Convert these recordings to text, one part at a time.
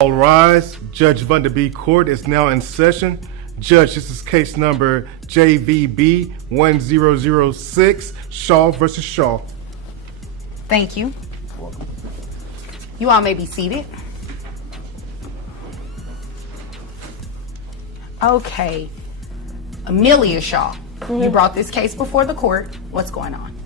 All rise. Judge Vanderbeek Court is now in session. Judge, this is case number JVB 1006, Shaw versus Shaw. Thank you. You all may be seated. Okay. Amelia Shaw, you brought this case before the court. What's going on?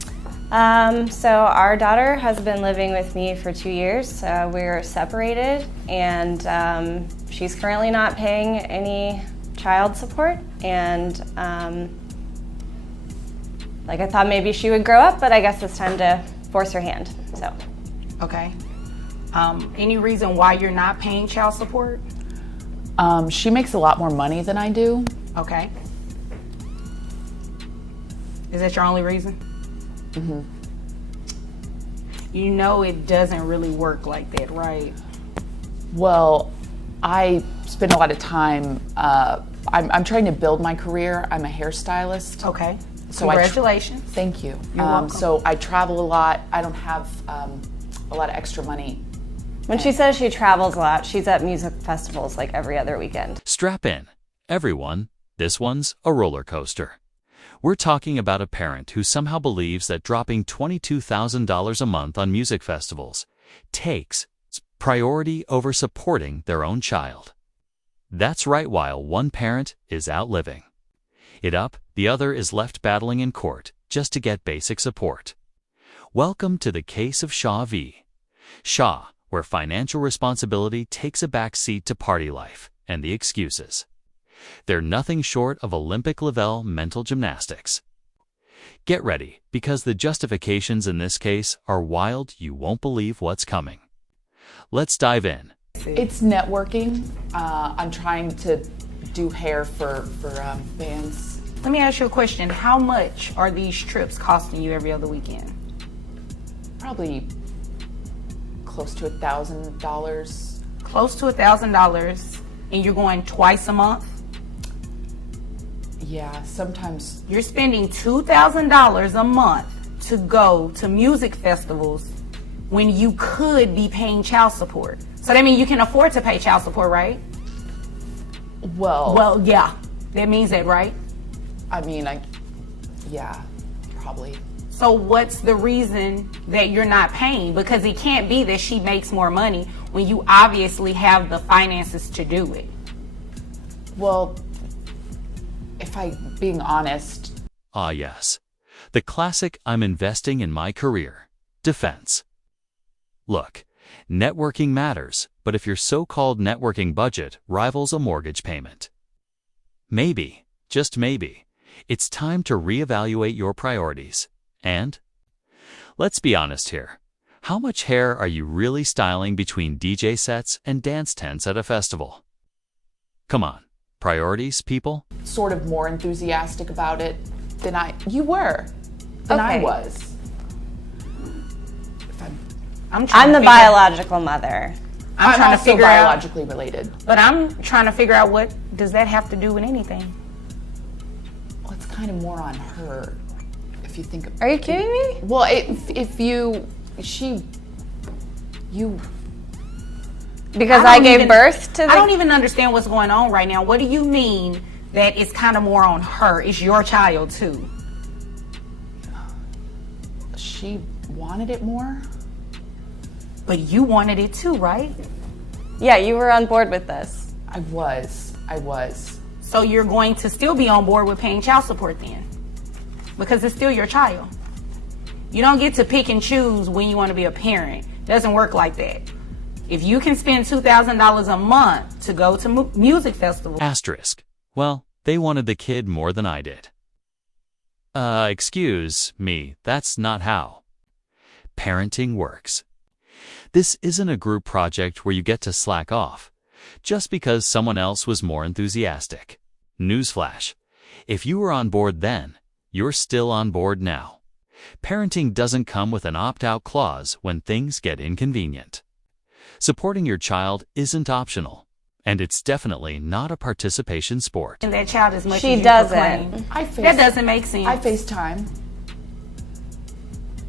So our daughter has been living with me for 2 years. We're separated, and she's currently not paying any child support. And like, I thought maybe she would grow up, but I guess it's time to force her hand. So. Okay. Any reason why you're not paying child support? She makes a lot more money than I do. Okay. Is that your only reason? Mm-hmm. You know it doesn't really work like that, right? Well, I spend a lot of time, I'm trying to build my career. I'm a hairstylist. Okay. So congratulations. Thank you. You're welcome. So I travel a lot. I don't have a lot of extra money. When she says she travels a lot, she's at music festivals like every other weekend. Strap in, everyone. This one's a roller coaster. We're talking about a parent who somehow believes that dropping $22,000 a month on music festivals takes priority over supporting their own child. That's right, while one parent is out living it up, the other is left battling in court just to get basic support. Welcome to the case of Shaw v. Shaw, where financial responsibility takes a back seat to party life and the excuses. They're nothing short of Olympic level mental gymnastics. Get ready, because the justifications in this case are wild. You won't believe what's coming. Let's dive in. It's networking. I'm trying to do hair for bands. Let me ask you a question. How much are these trips costing you every other weekend? Probably close to $1,000. Close to $1,000, and you're going twice a month? Yeah, sometimes. You're spending $2,000 a month to go to music festivals when you could be paying child support. So that means you can afford to pay child support, right? Well, yeah. That means that, right? I mean, yeah, probably. So what's the reason that you're not paying? Because it can't be that she makes more money when you obviously have the finances to do it. Well, if I'm being honest. Ah, yes. The classic "I'm investing in my career" defense. Look, networking matters, but if your so-called networking budget rivals a mortgage payment, maybe, just maybe, it's time to reevaluate your priorities. And let's be honest here. How much hair are you really styling between DJ sets and dance tents at a festival? Come on, priorities, people? Sort of more enthusiastic about it than I was. I'm the biological mother. I'm trying to figure out, biologically related. But I'm trying to figure out, what does that have to do with anything? Well, it's kind of more on her. If you think. Are you kidding me? Well, because I gave birth to I don't even understand what's going on right now. What do you mean that it's kind of more on her? It's your child too. She wanted it more. But you wanted it too, right? Yeah, you were on board with this. I was. So you're going to still be on board with paying child support then? Because it's still your child. You don't get to pick and choose when you want to be a parent. It doesn't work like that. If you can spend $2,000 a month to go to music festivals. Asterisk. Well, they wanted the kid more than I did. Excuse me, that's not how parenting works. This isn't a group project where you get to slack off just because someone else was more enthusiastic. Newsflash. If you were on board then, you're still on board now. Parenting doesn't come with an opt-out clause when things get inconvenient. Supporting your child isn't optional, and it's definitely not a participation sport. And that child as much she as you doesn't. proclaim. That doesn't make sense. I FaceTime.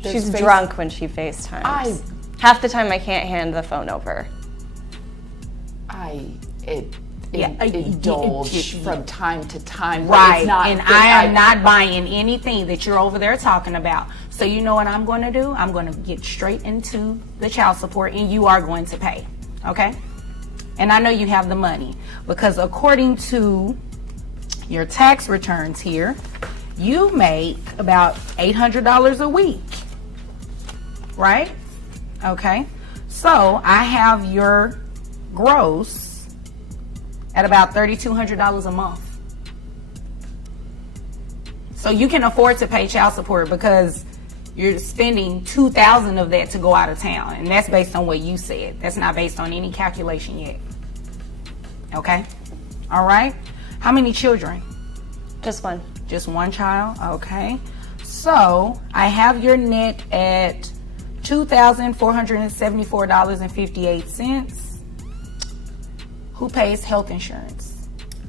She's drunk when she FaceTimes. Half the time I can't hand the phone over. indulge from time to time. Right, It's not and that I am not buying anything that you're over there talking about. So you know what I'm going to do? I'm going to get straight into the child support, and you are going to pay, okay? And I know you have the money, because according to your tax returns here, you make about $800 a week, right? Okay, so I have your gross at about $3,200 a month. So you can afford to pay child support because you're spending $2,000 of that to go out of town, and that's based on what you said. That's not based on any calculation yet. Okay, all right. How many children? Just one. Just one child. Okay, so I have your net at $2,474.58. Who pays health insurance?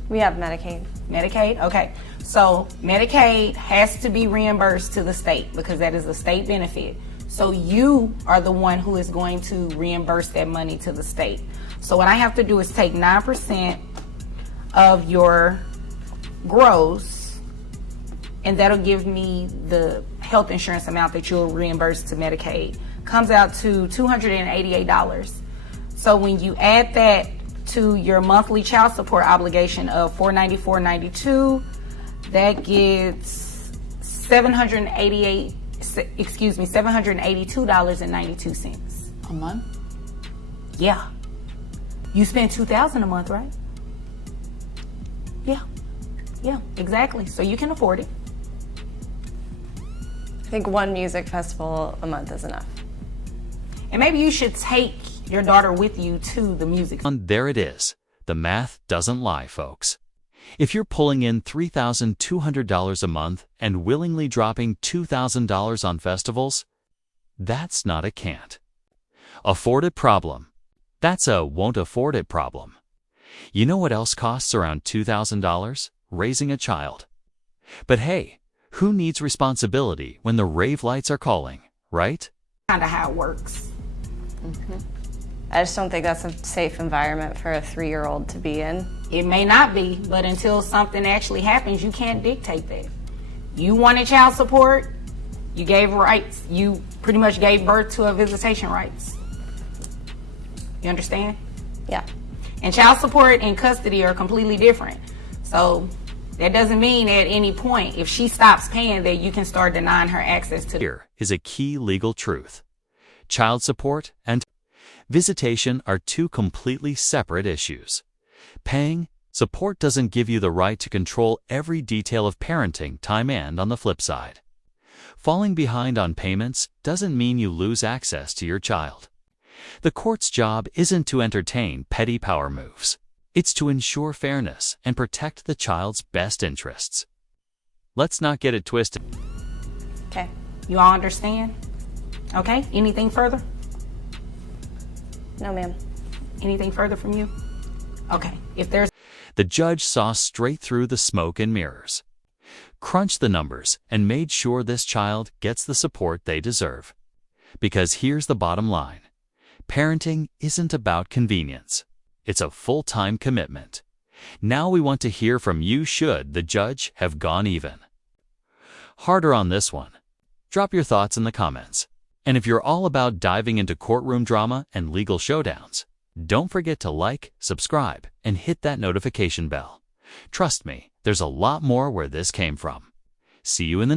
We have Medicaid. Medicaid? Okay. So Medicaid has to be reimbursed to the state because that is a state benefit. So you are the one who is going to reimburse that money to the state. So what I have to do is take 9% of your gross, and that'll give me the health insurance amount that you'll reimburse to Medicaid. Comes out to $288. So when you add that to your monthly child support obligation of $494.92, that gets $782.92 a month. Yeah. You spend $2,000 a month, right? Yeah. Yeah, exactly. So you can afford it. I think one music festival a month is enough. And maybe you should take your daughter with you to the music. And there it is. The math doesn't lie, folks. If you're pulling in $3,200 a month and willingly dropping $2,000 on festivals, that's not a can't. Afford it problem. That's a won't afford it problem. You know what else costs around $2,000? Raising a child. But hey, who needs responsibility when the rave lights are calling, right? Kind of how it works. Mm-hmm. I just don't think that's a safe environment for a 3-year-old to be in. It may not be, but until something actually happens, you can't dictate that. You wanted child support, you gave rights. You pretty much gave birth to a visitation rights. You understand? Yeah. And child support and custody are completely different. So that doesn't mean at any point, if she stops paying, that you can start denying her access to. Here is a key legal truth. Child support and visitation are two completely separate issues. Paying support doesn't give you the right to control every detail of parenting time, and on the flip side, falling behind on payments doesn't mean you lose access to your child. The court's job isn't to entertain petty power moves. It's to ensure fairness and protect the child's best interests. Let's not get it twisted. Okay. You all understand? Okay. Anything further? No, ma'am. Anything further from you? Okay. If there's... The judge saw straight through the smoke and mirrors, crunched the numbers, and made sure this child gets the support they deserve. Because here's the bottom line. Parenting isn't about convenience. It's a full-time commitment. Now we want to hear from you should the judge have gone even. Harder on this one. Drop your thoughts in the comments. And if you're all about diving into courtroom drama and legal showdowns, don't forget to like, subscribe, and hit that notification bell. Trust me, there's a lot more where this came from. See you in the